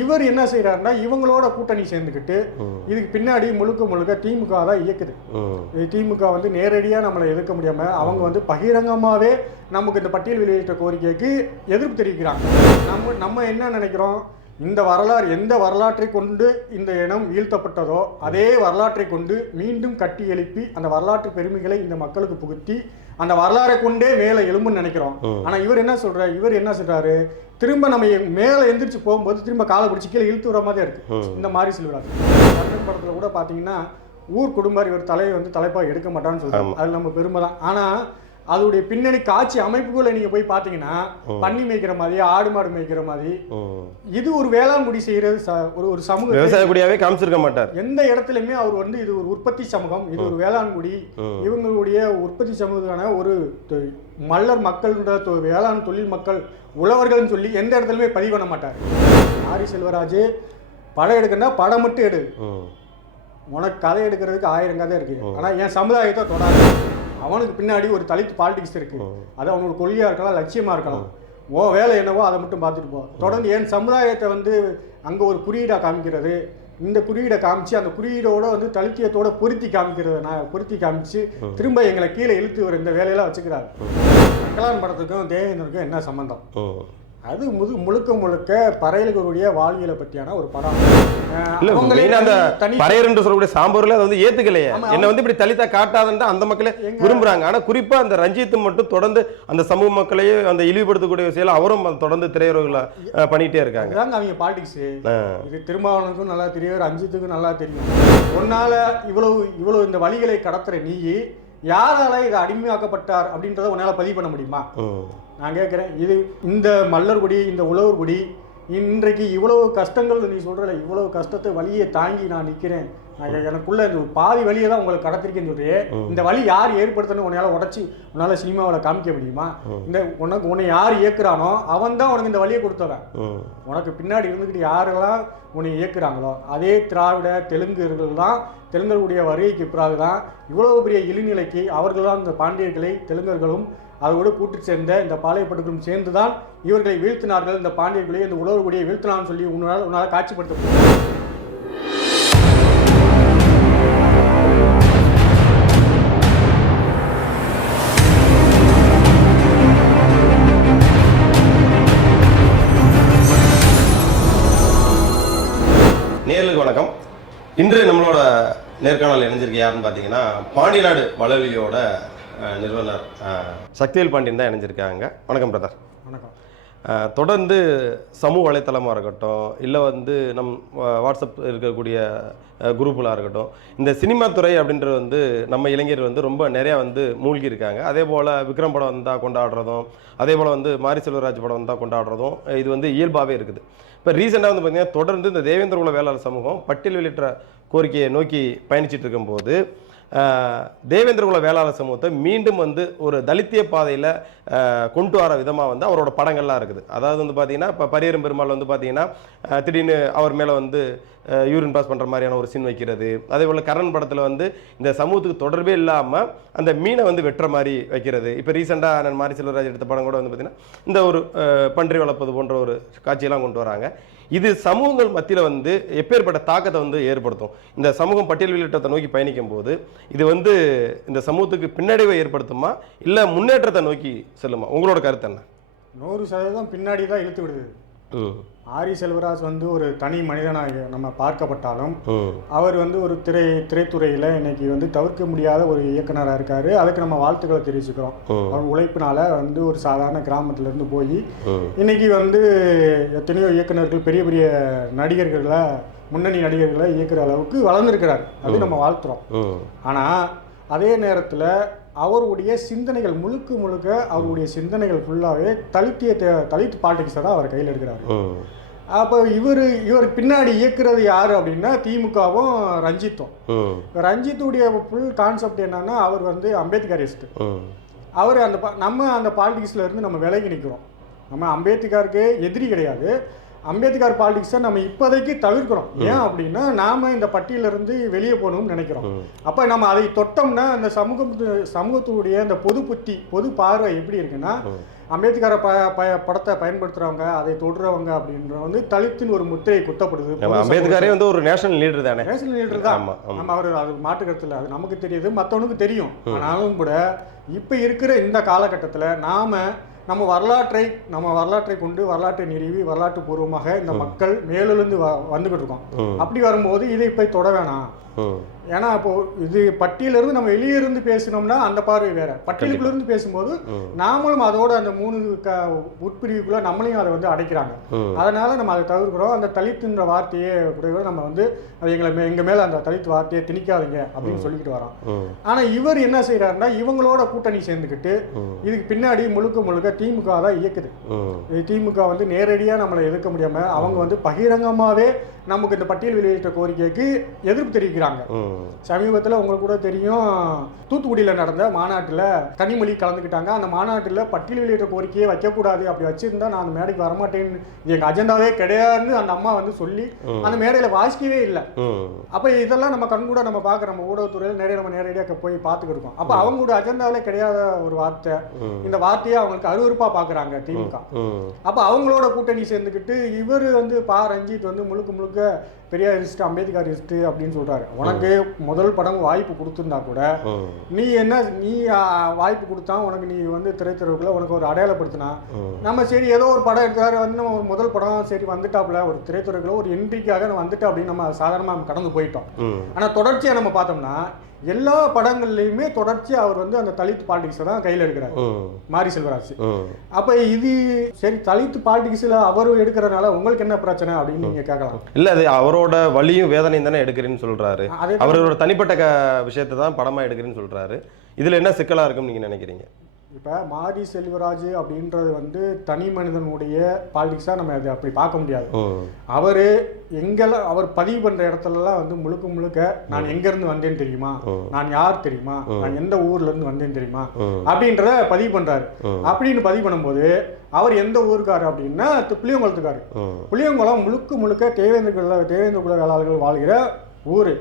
இவர் என்ன செய்யறாருன்னா இவங்களோட கூட்டணி சேர்ந்துக்கிட்டு இதுக்கு பின்னாடி முழுக்க முழுக்க திமுக தான் இயக்குது. திமுக வந்து நேரடியா நம்மளை எதிர்க்க முடியாம அவங்க வந்து பகிரங்கமாவே நமக்கு இந்த பட்டியல் வெளியிட்ட கோரிக்கைக்கு எதிர்ப்பு தெரிவிக்கிறாங்க. நம்ம என்ன நினைக்கிறோம், இந்த வரலாறு எந்த வரலாற்றை கொண்டு இந்த இனம் வீழ்த்தப்பட்டதோ அதே வரலாற்றை கொண்டு மீண்டும் கட்டி எழுப்பி அந்த வரலாற்று பெருமைகளை இந்த மக்களுக்கு புகுத்தி அந்த வரலாறை கொண்டே மேலே எழும்புன்னு நினைக்கிறோம். ஆனா இவர் என்ன சொல்றாரு, திரும்ப நம்ம மேலே எந்திரிச்சு போகும்போது திரும்ப காலை பிடிச்சி கீழே இழுத்து வர மாதிரி இருக்கு. இந்த மாதிரி சொல்லுவாங்க. கர்ணன் படத்துல கூட பாத்தீங்கன்னா ஊர் குடும்பம் இவர் தலையை வந்து தலைப்பா எடுக்க மாட்டான்னு சொல்றாங்க. அது நம்ம பெருமை தான். ஆனா அதோடைய பின்னணி காட்சி அமைப்புகளை நீங்க போய் பாத்தீங்கன்னா பன்னி மேய்க்கிற மாதிரி, ஆடு மாடு மேய்க்கிற மாதிரி, இது ஒரு வேளாண்குடி செய்யறது ஒரு சமூக விவசாயக்குடியாவே காமிச்சிருக்க மாட்டார். எந்த இடத்துலயுமே அவர் வந்து இது ஒரு உற்பத்தி சமூகம், இது ஒரு வேளாண்குடி, இவங்களுடைய உற்பத்தி சமூகத்தான ஒரு மல்லர் மக்கள், வேளாண் தொழில் மக்கள், உழவர்கள்னு சொல்லி எந்த இடத்துலயுமே பதிவு பண்ண மாட்டார். ஆரி செல்வராஜ் படம் எடுக்கணும்னா படம் மட்டும் எடு, உனக்கு கதை எடுக்கிறதுக்கு 1000 கதை இருக்கு, ஆனா என் சமுதாயத்தை தொடாது. அவனுக்கு பின்னாடி ஒரு தலித் பாலிடிக்ஸ் இருக்கு, அது அவனோட கொள்கையா இருக்கலாம், லட்சியமா இருக்கலாம். ஓ வேலை என்னவோ அதை மட்டும் பார்த்துட்டு போ. தொடர்ந்து என் சமுதாயத்தை வந்து அங்க ஒரு குறியீடா காமிக்கிறது, இந்த குறியீடை காமிச்சு அந்த குறியீடோட வந்து தலித்தியத்தோட பொருத்தி காமிச்சு திரும்ப எங்களை கீழே இழுத்து வர இந்த வேலையெல்லாம் வச்சுக்கிறாரு. மக்களான் படத்துக்கும் தேவேந்திரனுக்கும் என்ன சம்பந்தம்? அது முழுக்க முழுக்க பறையர்களுடைய வாழ்வியலை பற்றியான ஒரு படம். பறையர் என்று சொல்லக்கூடிய சாம்பூர்ல அதை வந்து ஏத்துக்கலையே, என்ன வந்து இப்படி தலித்தா காட்டாதுன்னு அந்த மக்களே விரும்புறாங்க. ஆனா குறிப்பா அந்த ரஞ்சித் மட்டும் தொடர்ந்து அந்த சமூக மக்களையே அந்த இழிவுபடுத்தக்கூடிய விஷயம் அவரும் தொடர்ந்து திரையுறவுல பண்ணிட்டே இருக்காங்க. அவங்க பாலிடிக்ஸ் இது திருமாவளவனுக்கும் நல்லா தெரியும், ரஞ்சித்துக்கும் நல்லா தெரியும். ஒன்னால இவ்வளவு இந்த வழிகளை கடத்துற நீ யாரால இது அடிமையாக்கப்பட்டார் அப்படின்றத உன்னால பதிவு பண்ண முடியுமா? நான் கேட்குறேன், இது இந்த மல்லர்குடி, இந்த உழவர்குடி இன்றைக்கு இவ்வளவு கஷ்டங்கள் நீ சொல்கிறல, இவ்வளவு கஷ்டத்தை வழியை தாங்கி நான் நிற்கிறேன், எனக்குள்ள இந்த பாதி வழியை தான் உங்களுக்கு கடத்திருக்கேன்னு சொல்றியே, இந்த வழி யார் ஏற்படுத்தணும் உன்னால் சினிமாவில் காமிக்க முடியுமா? இந்த உன்னை யார் இயக்குறானோ அவன் தான் உனக்கு இந்த வழியை கொடுத்தவன். உனக்கு பின்னாடி இருந்துக்கிட்டு யாரெல்லாம் உன்னை இயக்குறாங்களோ அதே திராவிட தெலுங்குகள் தான், தெலுங்கர்களுடைய வருகைக்கு பிறகு தான் இவ்வளவு பெரிய இழிநிலைக்கு அவர்கள் தான் இந்த பாண்டியர்களை தெலுங்கர்களும் அதோடு கூட்டு சேர்ந்த இந்த பாளையப்பட்டுக்கும் சேர்ந்து தான் இவர்களை வீழ்த்தினார்கள், இந்த பாண்டியர்களை இந்த உழவர்குடியை வீழ்த்தினான்னு சொல்லி உன்னால் காட்சிப்படுத்த முடியும். நேயர்களுக்கு வணக்கம். இன்று நம்மளோட நேர்காணல் இணைஞ்சிருக்கு யாருன்னு பார்த்தீங்கன்னா பாண்டிநாடு வளவியோட நிறுவனர் சக்திவேல் பாண்டியன் தான் இணைஞ்சிருக்காங்க. வணக்கம் பிரதர். வணக்கம். தொடர்ந்து சமூக வலைத்தளமாக இருக்கட்டும், இல்லை வந்து நம் வாட்ஸ்அப் இருக்கக்கூடிய குரூப்பெலாம் இருக்கட்டும், இந்த சினிமா துறை அப்படின்றது வந்து நம்ம இளைஞர் வந்து ரொம்ப நிறையா வந்து மூழ்கி இருக்காங்க. அதே போல் விக்ரம் படம் வந்தால் கொண்டாடுறதும், அதே போல் வந்து மாரி செல்வராஜ் படம் வந்தால் கொண்டாடுறதும் இது வந்து இயல்பாகவே இருக்குது. இப்போ ரீசெண்டாக வந்து பார்த்திங்கன்னா தொடர்ந்து இந்த தேவேந்திர குல வேளாளர் சமூகம் பட்டியல் வெளியிட்ட கோரிக்கையை நோக்கி பயணிச்சுட்டு இருக்கும்போது தேவேந்திர குல வேளாளர் சமூகத்தை மீண்டும் வந்து ஒரு தலித்திய பாதையில் கொண்டு வர விதமாக வந்து அவரோட படங்கள்லாம் இருக்குது. அதாவது வந்து பார்த்தீங்கன்னா இப்போ பரியரும் பெருமாள் வந்து பார்த்தீங்கன்னா திடீர்னு அவர் மேலே வந்து யூரின் பாஸ் பண்ணுற மாதிரியான ஒரு சீன் வைக்கிறது. அதே போல் கரண் படத்தில் வந்து இந்த சமூகத்துக்கு தொடர்பே இல்லாமல் அந்த மீனை வந்து வெட்டுற மாதிரி வைக்கிறது. இப்போ ரீசெண்டாக நான் மாரி செல்வராஜ் எடுத்த படம் கூட வந்து பார்த்திங்கன்னா இந்த ஒரு பன்றி வளர்ப்பது போன்ற ஒரு காட்சியெல்லாம் கொண்டு வராங்க. இது சமூகங்கள் மத்தியில் வந்து எப்பேற்பட்ட தாக்கத்தை வந்து ஏற்படுத்தும்? இந்த சமூகம் பட்டியல் வெளியிட்டத்தை நோக்கி பயணிக்கும் போது இது வந்து இந்த சமூகத்துக்கு பின்னடைவை ஏற்படுத்துமா இல்லை முன்னேற்றத்தை நோக்கி செல்லுமா? உங்களோட கருத்து என்ன? 100% பின்னாடி தான் இழுத்து விடுது. ஆரி செல்வராஜ் வந்து ஒரு தனி மனிதனாக நம்ம பார்க்கப்பட்டாலும் அவர் வந்து ஒரு திரைத்துறையில் இன்னைக்கு வந்து தவிர்க்க முடியாத ஒரு இயக்குனராக இருக்காரு. அதுக்கு நம்ம வாழ்த்துக்களை தெரிவிச்சுக்கிறோம். அவர் உழைப்பினால வந்து ஒரு சாதாரண கிராமத்திலேருந்து போய் இன்னைக்கு வந்து எத்தனையோ இயக்குனர்கள், பெரிய பெரிய நடிகர்களை, முன்னணி நடிகர்களை இயக்குற அளவுக்கு வளர்ந்துருக்கிறார். அது நம்ம வாழ்த்துறோம். ஆனால் அதே நேரத்தில் அவருடைய சிந்தனைகள் முழுக்க அவருடைய சிந்தனைகள் ஃபுல்லாகவே தலித் பாலிடிக்ஸை தான் அவர் கையில் எடுக்கிறார். அப்போ இவர் பின்னாடி இயக்குறது யாரு அப்படின்னா திமுகவும் ரஞ்சித்தும். ரஞ்சித்துடைய ஃபுல் கான்செப்ட் என்னன்னா அவர் வந்து அம்பேத்கரிஸ்ட். அவர் நம்ம அந்த பாலிடிக்ஸ்ல இருந்து நம்ம விலகி நிற்கிறோம். நம்ம அம்பேத்கருக்கு எதிரி கிடையாது. அம்பேத்கர் பாலிடிக்ஸை நம்ம இப்போதைக்கு தவிர்க்கிறோம். ஏன் அப்படின்னா நாம இந்த பட்டியலிருந்து வெளியே போகணும்னு நினைக்கிறோம். அப்போ நம்ம அதை தொட்டோம்னா அந்த சமூகத்துடைய அந்த பொது புத்தி பொது பார்வை எப்படி இருக்குன்னா, அம்பேத்கரை படத்தை பயன்படுத்துறவங்க, அதை தொடுறவங்க அப்படின்ற வந்து தலித்தின் ஒரு முத்திரை குத்தப்படுது. அம்பேத்கரே வந்து ஒரு நேஷனல் லீடர் தானே, நேஷனல் லீடர் தான். நம்ம அவர் அது மாற்றுக்கருத்தில் அது நமக்கு தெரியுது, மற்றவனுக்கு தெரியும். ஆனாலும் கூட இப்போ இருக்கிற இந்த காலகட்டத்தில் நம்ம வரலாற்றை கொண்டு வரலாற்றை நிறுவி வரலாற்று பூர்வமாக இந்த மக்கள் மேலிருந்து வந்துகிட்டு இருக்கோம். அப்படி வரும்போது இதை போய் தொட வேணாம். ஏன்னா அப்போ இது பட்டியலிருந்து நம்ம வெளியே இருந்து பேசினோம்னா அந்த பார்வை வேற, பட்டியலுக்குள்ள இருந்து பேசும்போது நாமளும் அதோட அந்த 3 உட்பிரிவுக்குள்ள நம்மளையும் அதை வந்து அடைக்கிறாங்க. அதனால நம்ம அதை தவிர்க்கிறோம். அந்த தலித்துன்ற வார்த்தையே கூட நம்ம வந்து அது எங்க மேல அந்த தலித் வார்த்தையை திணிக்காதீங்க அப்படின்னு சொல்லிக்கிட்டு வரோம். ஆனா இவர் என்ன செய்யறாருன்னா, இவங்களோட கூட்டணி சேர்ந்துக்கிட்டு இதுக்கு பின்னாடி முழுக்க திமுக தான் இயக்குது. திமுக வந்து நேரடியா நம்மளை எதிர்க்க முடியாம அவங்க வந்து பகிரங்கமாவே நமக்கு இந்த பட்டியல் வெளியிட்ட கோரிக்கைக்கு எதிர்ப்பு தெரிவிக்கிறாங்க. சமீபத்தில் உங்களுக்கு கூட தெரியும், தூத்துக்குடியில் நடந்த மாநாட்டில் கனிமொழி கலந்துக்கிட்டாங்க. அந்த மாநாட்டில் பட்டியல் வெளியிட்ட கோரிக்கையை வைக்கக்கூடாது, அப்படி வச்சிருந்தா நான் அந்த மேடைக்கு வரமாட்டேன்னு, எங்கள் அஜெண்டாவே கிடையாதுன்னு அந்த அம்மா வந்து சொல்லி அந்த மேடையில் வாசிக்கவே இல்லை. அப்போ இதெல்லாம் நம்ம கண்கூட நம்ம பார்க்குற நம்ம ஊடகத்துறையில் நம்ம நேரடியாக போய் பார்த்துக்கிட்டு இருக்கோம். அப்போ அவங்களோட அஜெண்டாவிலே கிடையாத ஒரு வார்த்தை, இந்த வார்த்தையை அவங்களுக்கு அருவருப்பாக பார்க்குறாங்க திமுக. அப்போ அவங்களோட கூட்டணி சேர்ந்துக்கிட்டு இவர் வந்து ரஞ்சித் வந்து முழுக்க பெரியாரிஸ்ட் அம்பேத்கரிஸ்ட் அப்படின்னு சொல்றாரு. உனக்கு முதல் படம் வாய்ப்பு கொடுத்துருந்தா கூட நீ வாய்ப்பு கொடுத்தா உனக்கு நீ வந்து திரைத்துறைக்குள்ள உனக்கு ஒரு அடையாளப்படுத்தினா நம்ம சரி ஏதோ ஒரு படம் எடுத்தாரு வந்து நம்ம ஒரு முதல் படம் சரி வந்துட்டாப்புல ஒரு திரைத்துறைக்குள்ள ஒரு என்ட்ரிக்காக நம்ம வந்துட்டோம் அப்படின்னு நம்ம சாதாரணமாக கடந்து போயிட்டோம். ஆனா தொடர்ச்சியா நம்ம பார்த்தோம்னா எல்லா படங்கள்லையுமே தொடர்ச்சியா அவர் வந்து அந்த தலித் பாலிடிக்ஸை தான் கையில் எடுக்கிறார் மாரி செல்வராஜ். அப்ப இது சரி தலித் பாலிடிக்ஸ்ல அவர் எடுக்கிறதுனால உங்களுக்கு என்ன பிரச்சனை அப்படின்னு நீங்க கேட்கலாம். இல்ல அது அவரோட வலியும் வேதனையும் தானே எடுக்கிறேன்னு சொல்றாரு. அவரோட தனிப்பட்ட விஷயத்தை தான் படமா எடுக்கிறேன்னு சொல்றாரு. இதுல என்ன சிக்கலா இருக்குன்னு நீங்க நினைக்கிறீங்க? இப்போ மாரி செல்வராஜ் அப்படின்றது வந்து தனி மனிதனுடைய பாலிடிக்ஸாக நம்ம அதை அப்படி பார்க்க முடியாது. அவர் பதிவு பண்ணுற இடத்துலலாம் வந்து முழுக்க நான் எங்கேருந்து வந்தேன்னு தெரியுமா, நான் யார் தெரியுமா, நான் எந்த ஊர்லேருந்து வந்தேன் தெரியுமா அப்படின்றத பதிவு பண்ணுறாரு. அப்படின்னு பதிவு பண்ணும்போது அவர் எந்த ஊருக்காரு அப்படின்னா புளியங்குளத்துக்காரு. புளியங்குளம் முழுக்க தேவேந்திர குல வேளாளர்கள் வாழ்கிற ஊரு.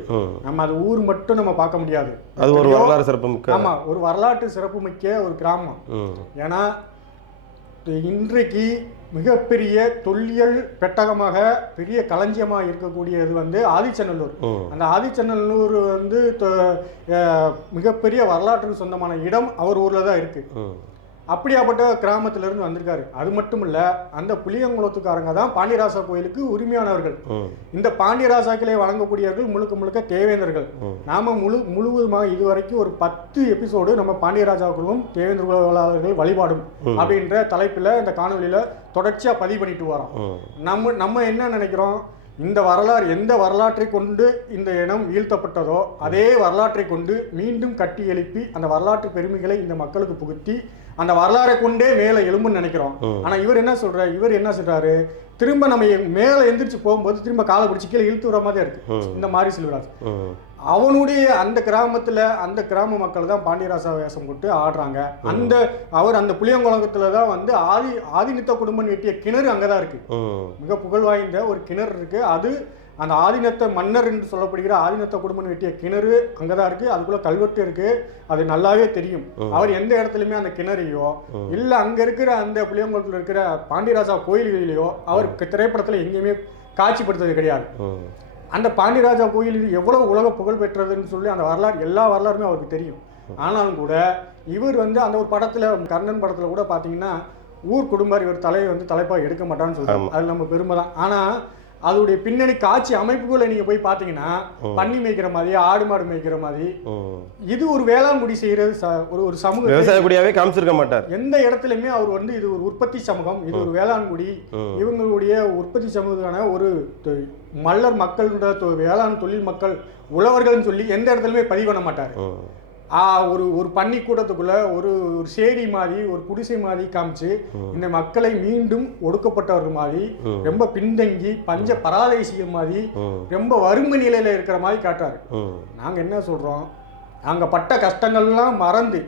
நம்ம அது ஊர் மட்டும் நம்ம பார்க்க முடியாது, அது ஒரு வரலாற்று சிறப்பு மிக்க. ஆமா, ஒரு வரலாற்று சிறப்பு மிக்க ஒரு கிராமம். ஏன்னா இன்றைக்கு மிகப்பெரிய தொல்லியல் பெட்டகமாக பெரிய களஞ்சியமாக இருக்கக்கூடியது வந்து ஆதிச்சநல்லூர். அந்த ஆதிச்சநல்லூர் வந்து மிகப்பெரிய வரலாற்றுக்கு சொந்தமான இடம் அவர் ஊர்ல தான் இருக்கு. அப்படியாப்பட்ட கிராமத்திலிருந்து வந்திருக்காரு. அது மட்டும் இல்ல, அந்த புளியங்குளத்துக்காரங்க தான் பாண்டியராசா கோயிலுக்கு உரிமையானவர்கள். இந்த பாண்டியராசாக்களே வழங்கக்கூடியவர்கள் முழுக்க தேவேந்தர்கள். நாம முழுவதுமாக இதுவரைக்கும் ஒரு 10 எபிசோடு நம்ம பாண்டியராஜாக்களும் தேவேந்திர குலவேளாளர்கள் வழிபாடும் அப்படின்ற தலைப்புல இந்த காணொலியில தொடர்ச்சியா பதிவு பண்ணிட்டு வரோம். நம்ம என்ன நினைக்கிறோம், இந்த வரலாறு எந்த வரலாற்றை கொண்டு இந்த இனம் வீழ்த்தப்பட்டதோ அதே வரலாற்றை கொண்டு மீண்டும் கட்டி எழுப்பி அந்த வரலாற்று பெருமைகளை இந்த மக்களுக்கு புகுத்தி அந்த வரலாறை கொண்டே மேல எழும்புன்னு நினைக்கிறோம். ஆனா இவர் என்ன சொல்றாரு, திரும்ப நம்ம மேல எந்திரிச்சு போகும்போது திரும்ப காலை பிடிச்சி கீழே இழுத்து வர மாதிரி இருக்கு இந்த மாரி செல்வராஜ். அவனுடைய அந்த கிராமத்துல அந்த கிராம மக்கள் தான் பாண்டியராசா வேஷம் போட்டு ஆடுறாங்க. அந்த புளியங்குளத்துல தான் வந்து ஆதினித்த குடும்பம் வெட்டிய கிணறு அங்கதான் இருக்கு. மிக புகழ் வாய்ந்த ஒரு கிணறு இருக்கு. அது அந்த ஆதினத்த மன்னர் என்று சொல்லப்படுகிற ஆதினத்த குடும்பம் வெட்டிய கிணறு அங்கதான் இருக்கு. அதுக்குள்ள கல்வெட்டு இருக்கு, அது நல்லாவே தெரியும். அவர் எந்த இடத்துலயுமே அந்த கிணறையோ இல்ல அங்க இருக்கிற அந்த புளியங்குளத்துல இருக்கிற பாண்டியராஜா கோயில்களிலேயோ அவர் திரைப்படத்துல எங்கேயுமே காட்சிப்படுத்துறது கிடையாது. அந்த பாண்டியராஜா கோயில் எவ்வளவு உலக புகழ் பெற்றதுன்னு சொல்லி அந்த வரலாறு எல்லா வரலாறுமே அவருக்கு தெரியும். ஆனாலும் கூட இவர் வந்து அந்த ஒரு படத்துல கர்ணன் படத்துல கூட பாத்தீங்கன்னா ஊர் குடும்பம் இவர் தலையை வந்து தலைப்பா எடுக்க மாட்டான்னு சொல்றாங்க. அது நம்ம பெருமை தான். ஆனா அதோடைய பின்னணி காட்சி அமைப்புகளை நீங்க போய் பாத்தீங்கன்னா பன்னி மேய்க்கிற மாதிரி ஆடு மாடு மேய்க்கிற மாதிரி இது ஒரு வேளாண்குடி செய்யறது ஒரு சமூக விவசாயக்குடியாவே காமிச்சிருக்க மாட்டார். எந்த இடத்துலயுமே அவர் வந்து இது ஒரு உற்பத்தி சமூகம், இது ஒரு வேளாண்குடி, இவங்களுடைய உற்பத்தி சமூகத்துக்கான ஒரு மல்லர் மக்கள் வேளாண் தொழில் மக்கள் உழவர்கள் சொல்லி எந்த இடத்துலயுமே பதிவு பண்ண மாட்டார். ஒரு பன்னி கூட்டத்துக்குள்ள ஒரு சேரி மாதிரி ஒரு குடிசை மாதிரி காமிச்சு இந்த மக்களை மீண்டும் ஒடுக்கப்பட்டவர்கள் மாதிரி ரொம்ப பின்தங்கி பஞ்ச பராலேசியம் மாதிரி ரொம்ப வறுமை நிலையில இருக்கிற மாதிரி காட்டுறாரு. நாங்க என்ன சொல்றோம், அங்க பட்ட கஷ்டங்கள்லாம் மறந்து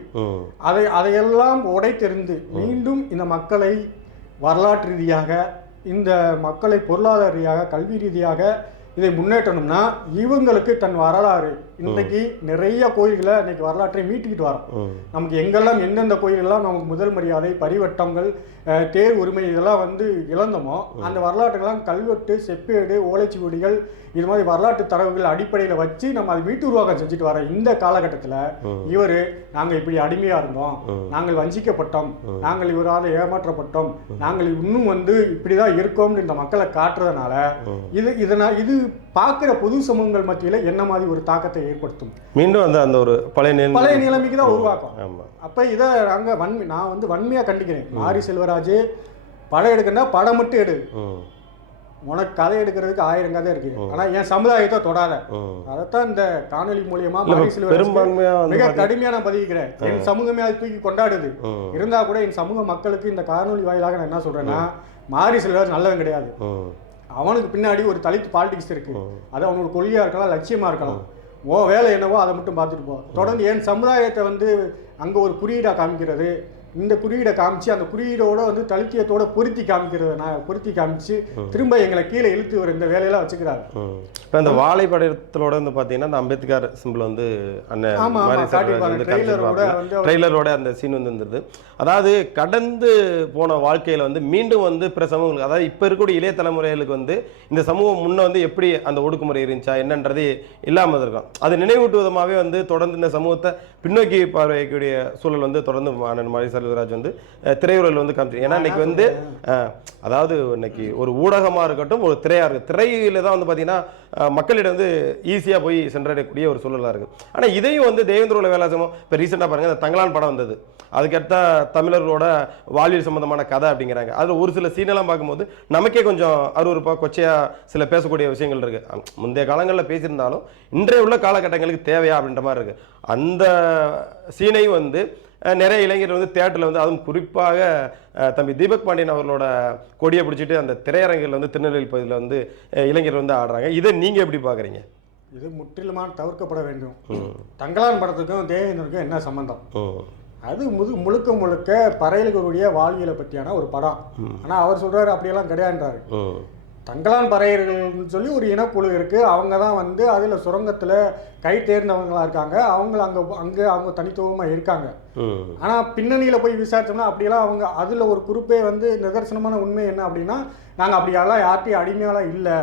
அதையெல்லாம் உடைத்தெறிந்து மீண்டும் இந்த மக்களை வரலாற்று ரீதியாக இந்த மக்களை பொருளாதார ரீதியாக கல்வி ரீதியாக இதை முன்னேற்றணும்னா இவங்களுக்கு தன் வரலாறு இன்னைக்கு நிறைய கோயில்களை இன்னைக்கு வரலாற்றை மீட்டுக்கிட்டு வரோம். நமக்கு எங்கெல்லாம் எந்தெந்த கோயிலெல்லாம் நமக்கு முதல் மரியாதை பரிவட்டங்கள் தேர் உரிமை இதெல்லாம் வந்து இழந்தோமோ அந்த வரலாற்றுகள்லாம் கல்வெட்டு செப்பேடு ஓலைச்சுவடிகள் இது மாதிரி வரலாற்று தரவுகள் அடிப்படையில் வச்சு நம்ம அதை மீட்டு உருவாக்கம் செஞ்சுட்டு வர இந்த காலகட்டத்தில் இவர் நாங்கள் இப்படி அடிமையாக இருந்தோம், நாங்கள் வஞ்சிக்கப்பட்டோம், நாங்கள் இவரால் ஏமாற்றப்பட்டோம், நாங்கள் இன்னும் வந்து இப்படிதான் இருக்கோம்னு இந்த மக்களை காட்டுறதுனால இது பார்க்குற பொது சமூகங்கள் மத்தியில் என்ன மாதிரி ஒரு தாக்கத்தை ஏற்படுத்தும், மீண்டும் அந்த ஒரு பழைய நிலைமைக்கு தான் உருவாக்கும். அப்போ இதை நாங்கள் நான் வந்து வன்மையாக கண்டிக்கிறேன். மாரி செல்வராஜ் படம் எடுக்கணும்னா படம் மட்டும் எடு, உனக்கு கதை எடுக்கிறதுக்கு 1000 கதை இருக்கு, ஆனா என் சமுதாயத்தை தொடாத. அதைத்தான் இந்த காணொலி மூலியமா மாரி செல்வராஜ் மிக கடுமையான பதிவிக்கிறேன். என் சமூகமே அதை தூக்கி கொண்டாடுது. இருந்தா கூட என் சமூக மக்களுக்கு இந்த காணொலி வாயிலாக நான் என்ன சொல்றேன்னா, மாரி செல்வராஜ் நல்லவன் கிடையாது. அவனுக்கு பின்னாடி ஒரு தலித் பாலிடிக்ஸ் இருக்கு. அது அவனோட கொள்கையா இருக்கலாம், லட்சியமா இருக்கலாம். ஓ வேலை என்னவோ அதை மட்டும் பார்த்துட்டு போ. தொடர்ந்து என் சமுதாயத்தை வந்து அங்கே ஒரு குறியீடா காமிக்கிறது, இந்த குறியீடை காமிச்சு அந்த குறியீடோட வந்து தலித்தியத்தோட பொருத்தி காமிச்சு திரும்ப எங்களை கீழே இழுத்து வர இந்த வேலையெல்லாம் வச்சுக்கிறாரு. இப்போ இந்த வாழை படத்தோட வந்து பார்த்தீங்கன்னா அந்த அம்பேத்கர் சிம்பிள் வந்து ட்ரெய்லரோட அந்த சீன் வந்து இருந்தது. அதாவது கடந்து போன வாழ்க்கையில் வந்து மீண்டும் வந்து பிற சமூகங்களுக்கு, அதாவது இப்போ இருக்கக்கூடிய இளைய தலைமுறைகளுக்கு வந்து இந்த சமூகம் முன்ன வந்து எப்படி அந்த ஒடுக்குமுறை இருந்துச்சா என்னன்றது இல்லாமல் இருக்கும். அது நினைவூட்டுவதமாகவே வந்து தொடர்ந்து இந்த சமூகத்தை பின்னோக்கி பார்வைக்கூடிய சூழல் வந்து தொடர்ந்து மாரி செல்வராஜ் வந்து திரையுறையில் வந்து காமிச்சு. ஏன்னா இன்னைக்கு வந்து அதாவது இன்னைக்கு ஒரு ஊடகமாக இருக்கட்டும், ஒரு திரையாக இருக்குது, திரையில தான் வந்து பார்த்தீங்கன்னா மக்களிடம் வந்து ஈஸியாக போய் சென்றடையக்கூடிய ஒரு சூழலாக இருக்குது. ஆனால் இதையும் வந்து தேவேந்திர வேலாசமோ இப்போ ரீசெண்டாக பாருங்கள், இந்த தங்கலான் படம் வந்தது, அதுக்கடுத்த தமிழர்களோட வாழ்வியல் சம்பந்தமான கதை அப்படிங்கிறாங்க. அதில் ஒரு சில சீனெல்லாம் பார்க்கும்போது நமக்கே கொஞ்சம் அருவருப்பாக கொச்சையாக சில பேசக்கூடிய விஷயங்கள் இருக்குது. முந்தைய காலங்களில் பேசியிருந்தாலும் இன்றைய உள்ள காலகட்டங்களுக்கு தேவையா அப்படின்ற மாதிரி இருக்குது. அந்த சீனையும் வந்து நிறைய இளைஞர்கள் வந்து தியேட்டரில் வந்து, அதுவும் குறிப்பாக தம்பி தீபக் பாண்டியன் அவர்களோட கொடியை பிடிச்சிட்டு அந்த திரையரங்கில் வந்து திருநெல்வேலி பகுதியில் வந்து இளைஞர்கள் வந்து ஆடுறாங்க. இதை நீங்கள் எப்படி பார்க்குறீங்க? இது முற்றிலுமாக தவிர்க்கப்பட வேண்டும். தங்கலான் படத்துக்கும் தேவேந்திரனுக்கும் என்ன சம்பந்தம்? அது முழுக்க பறையர்களுடைய வாழ்வியலை பற்றியான ஒரு படம். ஆனால் அவர் சொல்றாரு அப்படியெல்லாம் கிடையாதுன்றாரு. தங்கலான் பறையர்கள்னு சொல்லி ஒரு இனக்குழு இருக்கு. அவங்க தான் வந்து அதில் சுரங்கத்தில் கை தேர்ந்தவங்களா இருக்காங்க. அவங்க தனித்துவமாக இருக்காங்க. ஆனால் பின்னணியில் போய் விசாரிச்சோம்னா அப்படியெல்லாம் அவங்க அதில் ஒரு குறிப்பே வந்து நிதர்சனமான உண்மை என்ன அப்படின்னா, நாங்கள் அப்படியெல்லாம் யார்ட்டையும் அடிமையாலாம் இல்லை.